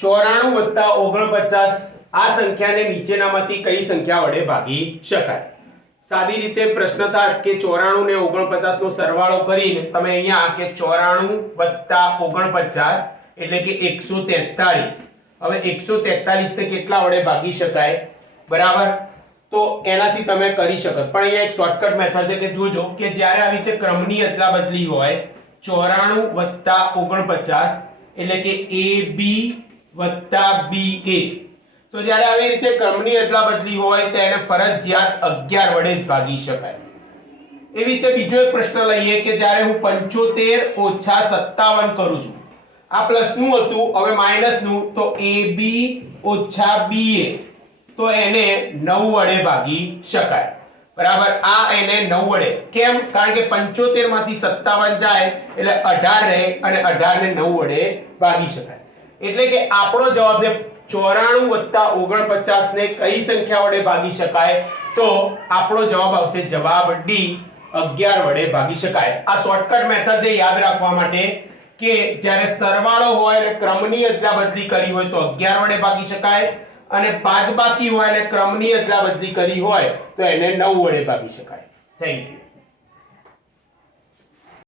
94 + 49 આ સંખ્યાને નીચેનામાંથી કઈ સંખ્યા વડે ભાગી શકાય? સાદી રીતે પ્રશ્ન થાત કે 94 ને 49 નો સરવાળો કરીને તમે અહીંયા કે 94 + 49 એટલે કે 143. હવે 143 ને કેટલા વડે ભાગી શકાય? બરાબર, તો એનાથી તમે કરી શકો, પણ અહીંયા એક શોર્ટકટ મેથડ છે કે જોજો કે જ્યારે આવી રીતે ક્રમની અદલાબદલી હોય 94 + 49 એટલે કે AB + BA, તો જ્યારે આવી રીતે ક્રમની અદલાબદલી હોય તો એને ફરજિયાત 11 વડે જ ભાગી શકાય. એવી રીતે બીજો એક પ્રશ્ન લઈએ કે જ્યારે હું 75 - 57 કરું છું, આ પ્લસ નું હતું, હવે માઈનસ નું, તો AB - BA, તો એને 9 વડે ભાગી શકાય. બરાબર, આ એને 9 વડે, કેમ? કારણ કે 75 માંથી 57 જાય એટલે 18 રહે અને 18 ને 9 વડે ભાગી શકાય. એટલે કે આપણો જવાબ છે 94 + 49 ને કઈ સંખ્યા વડે ભાગી શકાય? તો આપણો જવાબ આવશે જવાબ ડી, 11 વડે ભાગી શકાય. આ શોર્ટકટ મેથડ છે યાદ રાખવા માટે કે જ્યારે સરવાળો હોય અને ક્રમની અદલાબદલી કરી હોય તો 11 વડે ભાગી શકાય, અને બાદબાકી હોય અને ક્રમની અદલાબદલી કરી હોય તો એને 9 વડે ભાગી શકાય. Thank you.